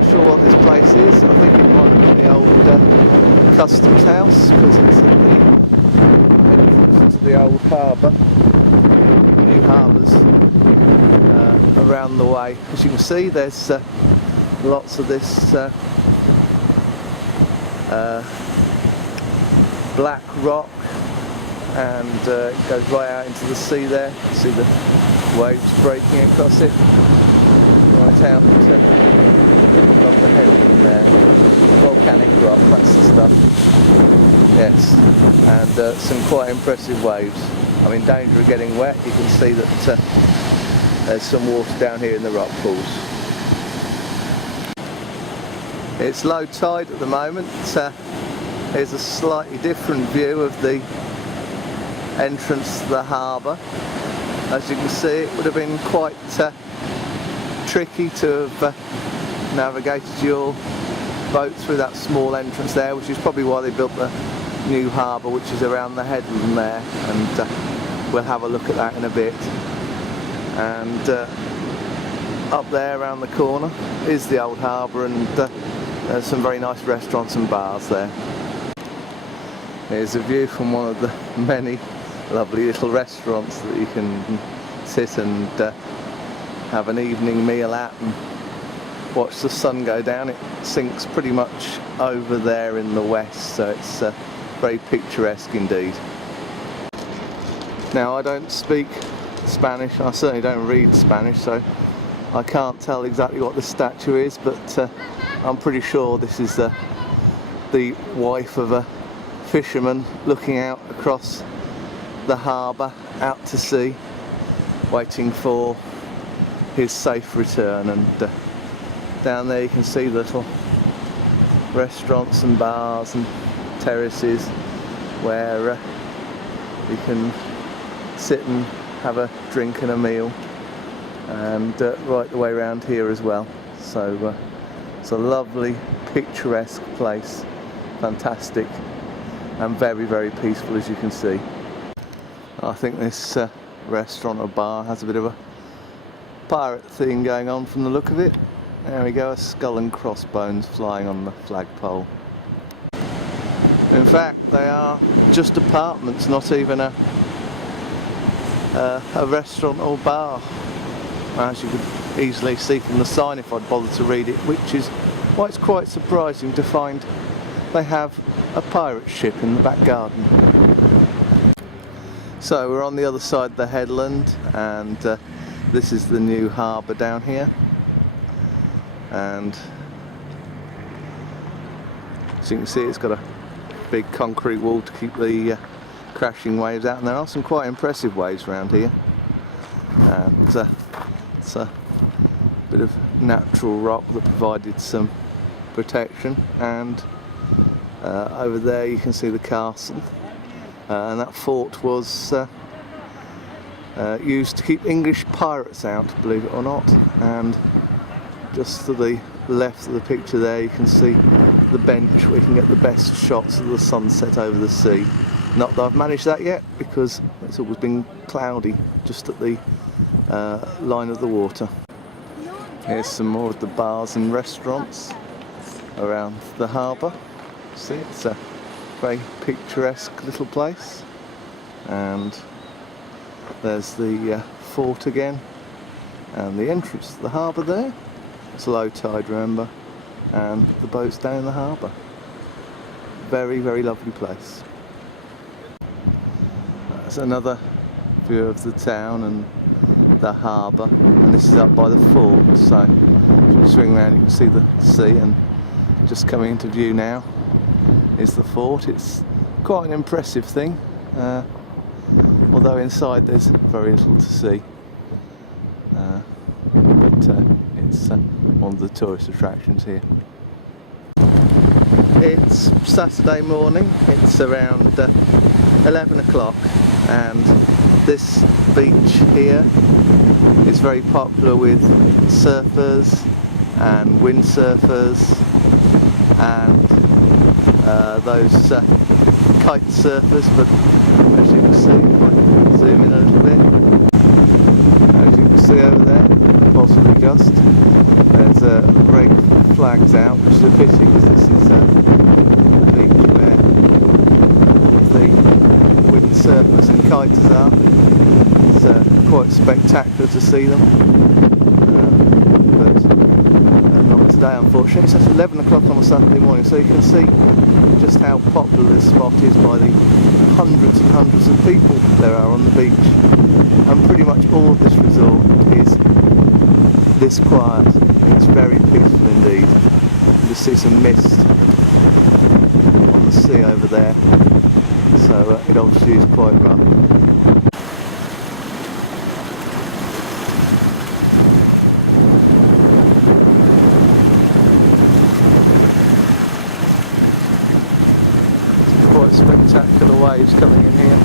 not sure what this place is. I think it might be the old customs house, because it's at the entrance to the old harbour. New harbours around the way. As you can see, there's lots of this black rock, and it goes right out into the sea there. You see the waves breaking across it, right out along the headland there. Volcanic rock, that's the stuff. Yes, and some quite impressive waves. I'm in danger of getting wet. You can see that there's some water down here in the rock pools. It's low tide at the moment. Here's a slightly different view of the entrance to the harbour. As you can see, it would have been quite tricky to have navigated your boat through that small entrance there, which is probably why they built the new harbour, which is around the headland there, and we'll have a look at that in a bit. And up there around the corner is the old harbour, and there's some very nice restaurants and bars there. Here's a view from one of the many lovely little restaurants that you can sit and have an evening meal at and watch the sun go down. It sinks pretty much over there in the west, so it's very picturesque indeed. Now, I don't speak Spanish, I certainly don't read Spanish, so I can't tell exactly what this statue is, but I'm pretty sure this is the wife of a fisherman looking out across the harbour out to sea, waiting for his safe return. And down there you can see little restaurants and bars and terraces where you can sit and have a drink and a meal, and right the way around here as well. So it's a lovely picturesque place, fantastic and very, very peaceful, as you can see. I think this restaurant or bar has a bit of a pirate theme going on from the look of it. There we go, a skull and crossbones flying on the flagpole. In fact, they are just apartments, not even a restaurant or bar, as you could easily see from the sign if I'd bothered to read it, which is why it's quite surprising to find they have a pirate ship in the back garden. So we're on the other side of the headland, and this is the new harbour down here, and as you can see, it's got a big concrete wall to keep the crashing waves out, and there are some quite impressive waves around here, and it's a bit of natural rock that provided some protection. And over there you can see the castle, and that fort was used to keep English pirates out, believe it or not. And just to the left of the picture there you can see the bench where you can get the best shots of the sunset over the sea. Not that I've managed that yet, because it's always been cloudy just at the line of the water. Here's some more of the bars and restaurants around the harbour. See, it's a very picturesque little place, and there's the fort again, and the entrance to the harbour there. It's low tide, remember, and the boat's down in the harbour. Very, very lovely place. That's another view of the town and the harbour, and this is up by the fort, so if you swing around you can see the sea, and just coming into view now is the fort. It's quite an impressive thing, although inside there's very little to see, but it's one of the tourist attractions here. It's Saturday morning, it's around 11 o'clock, and this beach here is very popular with surfers and windsurfers and those kite surfers, but as you can see, if I zoom in a little bit, as you can see over there, possibly just, there's a very flags out, which is a pity because this is the beach where all of the windsurfers and kiters are. It's quite spectacular to see them, but not today unfortunately. So it's 11 o'clock on a Saturday morning, so you can see just how popular this spot is by the hundreds and hundreds of people there are on the beach. And pretty much all of this resort is this quiet. It's very peaceful indeed. You just see some mist on the sea over there, so it obviously is quite rough. Quite spectacular waves coming in here.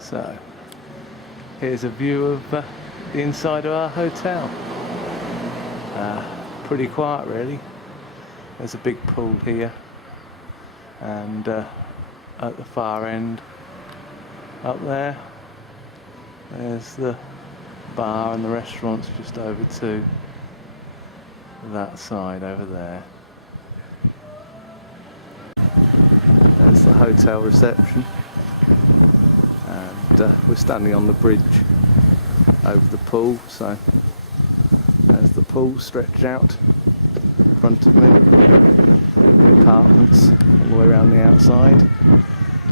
So here's a view of the inside of our hotel. Pretty quiet really. There's a big pool here, and at the far end up there, there's the bar and the restaurant's just over to that side over there. There's the hotel reception, and we're standing on the bridge over the pool, so there's the pool stretched out in front of me, the apartments all the way around the outside.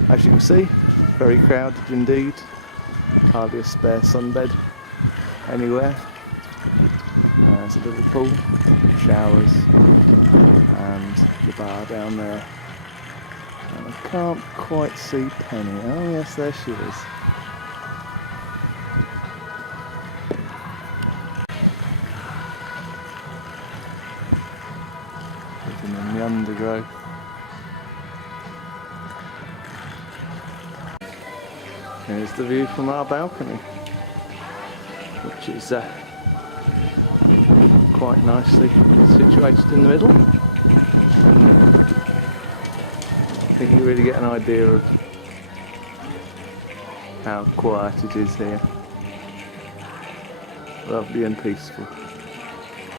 As you can see, very crowded indeed, hardly a spare sunbed anywhere. There's a little pool, showers, and the bar down there. And I can't quite see Penny. Oh yes, there she is. Living in the undergrowth. Here's the view from our balcony, which is quite nicely situated in the middle. I think you really get an idea of how quiet it is here. lovely and peaceful.